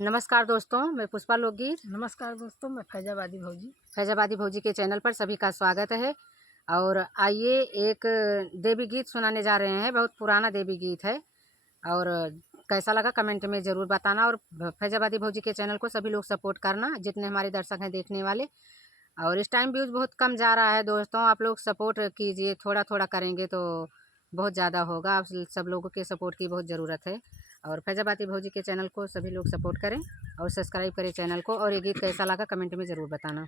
नमस्कार दोस्तों, मैं पुष्पा लोकगीत। नमस्कार दोस्तों, मैं फैजाबादी भौजी के चैनल पर सभी का स्वागत है। और आइए एक देवी गीत सुनाने जा रहे हैं। बहुत पुराना देवी गीत है और कैसा लगा कमेंट में ज़रूर बताना। और फैजाबादी भौजी के चैनल को सभी लोग सपोर्ट करना, जितने हमारे दर्शक हैं देखने वाले। और इस टाइम व्यूज़ बहुत कम जा रहा है दोस्तों, आप लोग सपोर्ट कीजिए। थोड़ा थोड़ा करेंगे तो बहुत ज़्यादा होगा। आप सब लोगों के सपोर्ट की बहुत ज़रूरत है। और फैजाबादी भौजी के चैनल को सभी लोग सपोर्ट करें और सब्सक्राइब करें चैनल को। और ये गीत कैसा लगा कमेंट में ज़रूर बताना।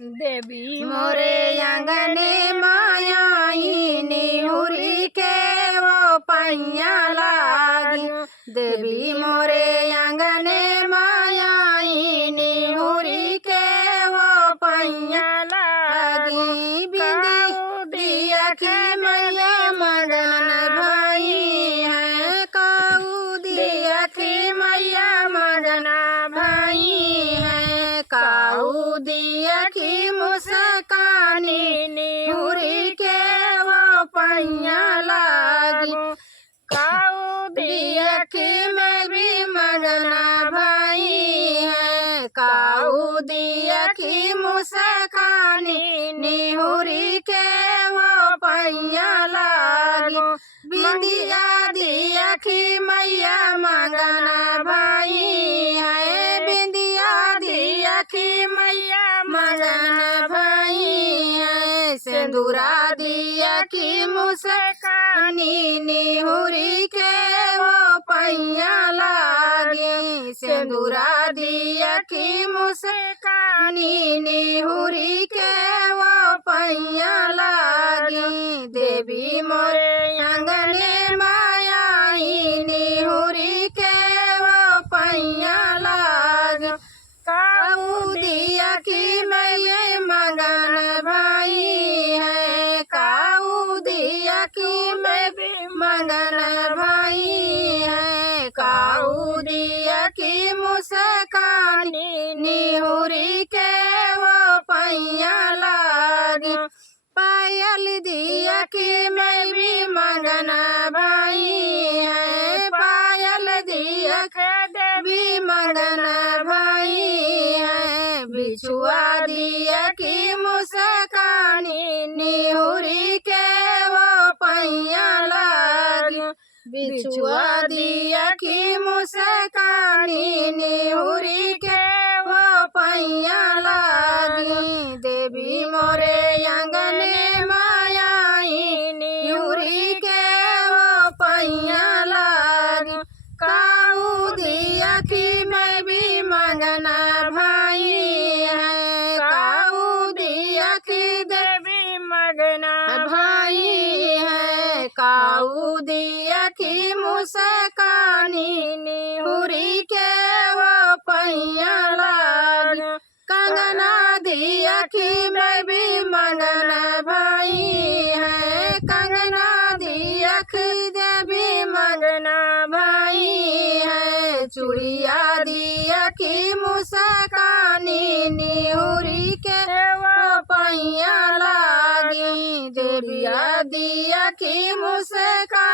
देवी मोरे आंगने मायाई निहुरी के वो पैया लागी। देवी मोरे आंगने मायाई निहुरी के वो पैया लागी। बिंदिया की मैया मगन भाई है, काऊ दिया की मैया मगन भाई है। काऊ दिया की मुस्कानी निहुरी के वो पैया लागी। काऊ दिया की मैं भी मगना भाई है। काऊ दिया की मुस्कानी निहुरी के वो पैया लागी। बिंदिया दिया की मैया मगना भाई है। बिंदिया दिया की मैया मगना भाई है। सिंदूरा दिया की मुस्कानी निहुरी के वो पैया लागी। सिंदूरा दिया की मुस्कानी निहुरी के वो पैया लागी। देवी मोरे आंगने मायाई निहुरी के वो पैया लागी। काऊ दिया की मैया मगन भाई है। काऊ दिया की मैं भी मगन भाई है। काऊ दिया की मुस्कानी निहुरी के वो पैया लागी। पायल दिया की मैं भी मगन भाई है। पायल दिया के भी मगन भाई है। बिछुआ दिया की मुस्कानी निहुरी के वो पैया लागी। बिछुआ दिया की मुस्कानी निहुरी के वो पैया लागी। देवी मोरे आंगने मायाई निहुरी के वो पैया लागी। काऊ दिया की मैं भी मगना भाई है। काऊ दिया की देवी मगना भाई है। काऊ दिया की मुस्कानी निहुरी के वो पैया लागी। कंगना दिया की मैं भी मगना भाई है। कंगना दिया की देवी मगना भाई है। चूड़िया दिया की मुस्कानी निहुरी के वो पैया लागी। देविया दिया की मुस्कानी